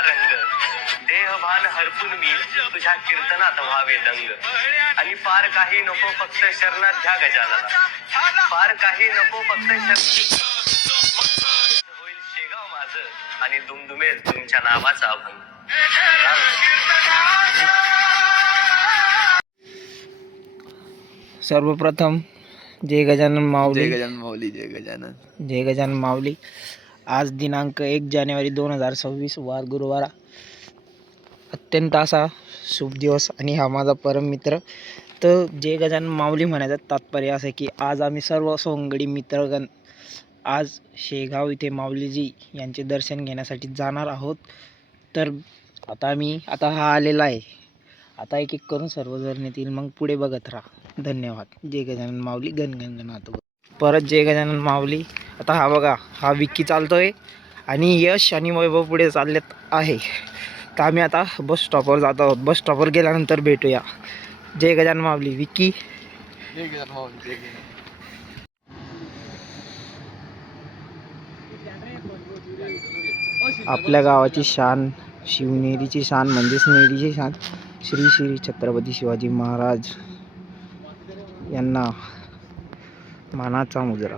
रंग, देहभान हरपून मी तुझ्या कीर्तनात व्हावे दंग. आणि फार काही नको फक्त शरणात घ्या गजानना, फार काही नको फक्त होईल शेगाव माझं आणि दुमदुमेल तुमच्या नावाचा अभंग. सर्वप्रथम जय गजानन माऊली. जय गजानन माऊली. जय गजानन. जय गजानन माऊली. आज दिनांक 1 जानेवारी 2026 वार गुरुवार. अत्यंत असा शुभ दिवस आणि हा माझा परम मित्र. तर जय गजानन माऊली म्हणायचं तात्पर्य असं की आज आम्ही सर्व सोंगडी मित्रगण आज शेगाव इथे माऊलीजी यांचे दर्शन घेण्यासाठी जाणार आहोत. तर आता हा आलेला आहे. आता एक एक करून सर्वजण येतील, मग पुढे बघत राहा. धन्यवाद. जय गजानन माऊली. गणगणगणात परत जय गजानन माऊली. आता हा बघा, हा विक्की चालतोय आणि यश आणि वैभव पुढे चाललेत आहे. तर आम्ही आता बस स्टॉपवर जात आहोत. बस स्टॉपवर गेल्यानंतर भेटूया. जय गजानन माऊली. विक्की. जय गजानन माऊली. जय गजानन. आपल्या गावाची शान, शिवनेरीची शान म्हणजेच नेरीची शान, श्री श्री छत्रपती शिवाजी महाराज यांना मानाचा मुजरा.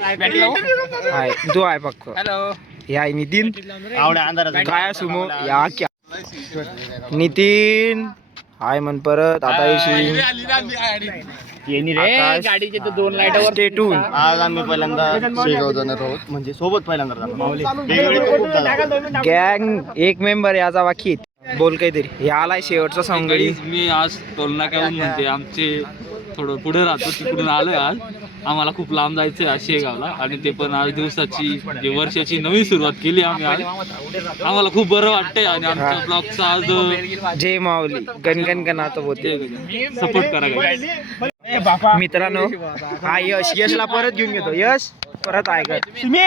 हाय तू आहे पक्क. हॅलो. हे आहे नितीन. आवड्या अंधारात काय सुमो या क्या नितीन हाय म्हण परत. आता येशील गाडीचे तर 2 लाईटवर. स्टेटून आज आम्ही पहिल्यांदा शेगाव जाणार आहोत, म्हणजे सोबत पहिल्यांदा जाणार. गँग एक मेंबर याचा बाकी बोल काहीतरी. हे आलाय शेवटचा सौंगडी. मी आज टोलनाक्याहून म्हणजे आमचे थोडं पुढे राहतो, तिकडून आलोय. आज आम्हाला खूप लांब जायचं आहे शेगावला, आणि ते पण आज दिवसाची वर्षाची नवीन सुरुवात केली आम्ही आज. आम्हाला खूप बरं वाटतंय आणि आमच्या ब्लॉगचा आज जय माऊली. गणगण गणात होते. सपोर्ट करा. मित्रांनो हा यशला परत घेऊन घेतो. यश परत ऐकत.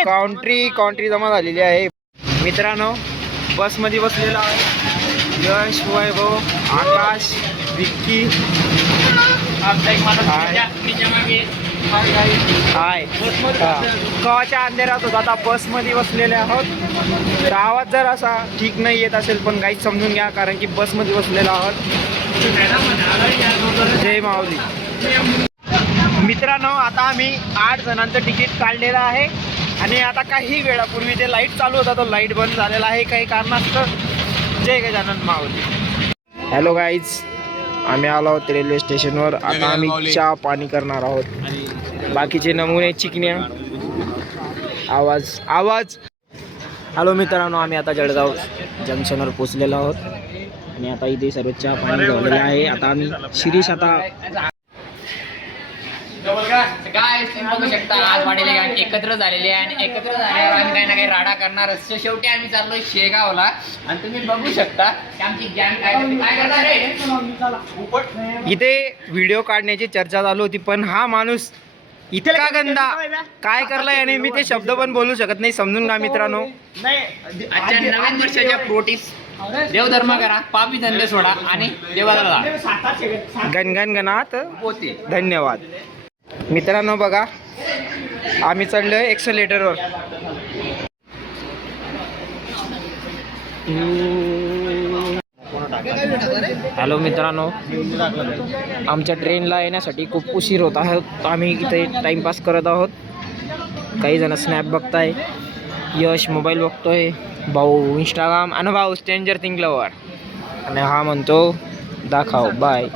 काउंट्री जमा झालेली आहे. मित्रांनो बसमध्ये बसलेला आहे यश, वैभव, आकाश, विक्की. हाय. कवाच्या अंधेरात होता, आता बसमध्ये बसलेले आहोत. तर आवाज जर असा ठीक नाही येत असेल पण काहीच समजून घ्या, कारण की बसमध्ये बसलेलो आहोत. जय माऊली. मित्रांनो आता आम्ही 8 जणांचं तिकीट काढलेलं आहे आणि आता काही वेळापूर्वी ते लाईट चालू होता, तो लाईट बंद झालेला आहे काही कारणास्तव. जय गजानन माऊली. हॅलो गाईज, आम्ही आलो आहोत रेल्वे स्टेशनवर. आता आम्ही चहा पाणी करणार आहोत. बाकीचे नमुने चिकण्या. आवाज. हॅलो मित्रांनो, आम्ही आता जळगाव जंक्शनवर पोचलेलो आहोत आणि आता इथे सर्व चहा पाणी झालेलं आहे. आता आम्ही शिरीष आता काय बघू शकता, आज वाढलेले एकत्र झालेले आहे आणि एकत्र झाल्यावर आम्ही काही ना काही राडा करणार असतो. शेवटी आम्ही चाललोय शेगावला आणि तुम्ही बघू शकता की आमची गँग काय करणार आहे. इथे व्हिडिओ काढण्याची चर्चा चालू होती, पण हा माणूस इतका गंदा काय करलाय आणि मी ते शब्द पण बोलू शकत नाही. समजून घ्या मित्रांनो. आजच्या नवीन वर्षाच्या प्रोटीस देवधर्म करा, पापी धंदे सोडा आणि देवाला जा. गणगण गणात होते. धन्यवाद. मित्रांनो बघा, आम्ही चढलोय एक्सेलेटरवर. हॅलो मित्रांनो, आमच्या ट्रेनला येण्यासाठी खूप उशीर होत आहे. आम्ही इथे टाइमपास करत आहोत. काही जण स्नॅप बघताय, यश मोबाईल बघतोय, भाऊ इंस्टाग्राम, आणि भाऊ स्ट्रेंजर थिंग लवर. आणि हा म्हणतो दाखव. बाय.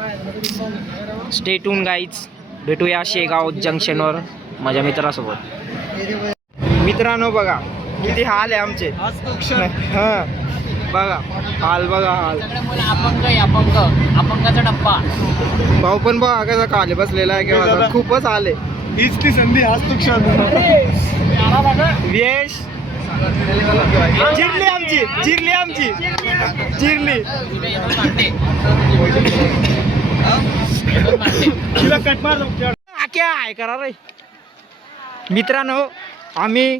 Stay tune guys. भेटूया शेगाव जंक्शनवर माझ्या मित्रासोबत. मित्रांनो बघा किती हाल आहे आमचे. हां बघा हाल, बघा हाल. अपंगाचा डप्पा. भाऊ पण बघा कसा खाली बसलेला आहे किंवा खूपच हाल आहे. हीच ती संधी, आज तू क्षण. वेश चिरली आमची. क्या आहे करा रे. मित्रांनो आम्ही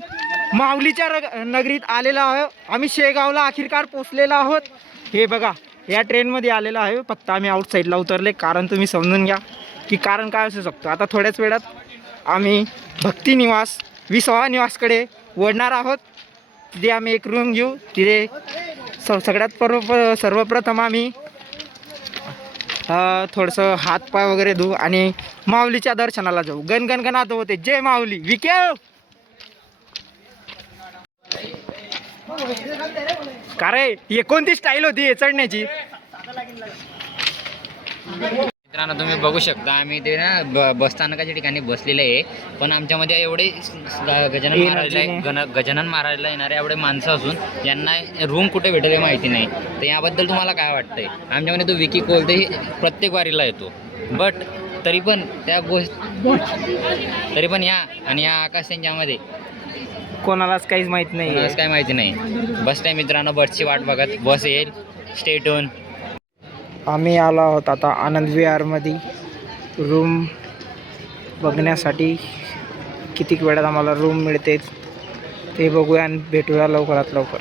माऊलीच्या नगरीत आलेलो आहोत. आम्ही शेगावला अखेरकार पोचलेलो आहोत. हे बघा या ट्रेनमध्ये आलेलो आहे. फक्त आम्ही आउटसाईडला उतरले, कारण तुम्ही समजून घ्या की कारण काय असू शकतं. आता थोड्याच वेळात आम्ही भक्ती निवास 20वा निवासकडे वळणार आहोत. तिथे आम्ही एक रूम घेऊ. तिथे सगळ्यात सर्वप्रथम आम्ही थोडंसं हातपाय वगैरे धुऊ आणि माऊलीच्या दर्शनाला जाऊ. गणगणगणात होते जय माऊली. विकेव का रे, हे कोणती स्टाईल होती हे चढण्याची? मित्रांनो तुम्ही बघू शकता आम्ही ते ना बसस्थानकाच्या ठिकाणी बसलेले आहे. पण आमच्यामध्ये एवढे गजानन महाराजला येणारे एवढे माणसं असून यांना रूम कुठे भेटेल हे माहिती नाही. तर याबद्दल तुम्हाला काय वाटतंय? आमच्यामध्ये तो विकी कोलते प्रत्येक वारीला येतो, बट तरी पण या आणि या आकाश त्यांच्यामध्ये कोणालाच काहीच माहित नाही. काय माहिती नाही. बस टाइम मित्रांनो, बसची वाट बघत बस येईल. Stay tune. आम्ही आलो आहोत आता आनंद विहारमध्ये रूम बघण्यासाठी. किती वेळात आम्हाला रूम मिळते ते बघूया आणि भेटूया लवकरात लवकर.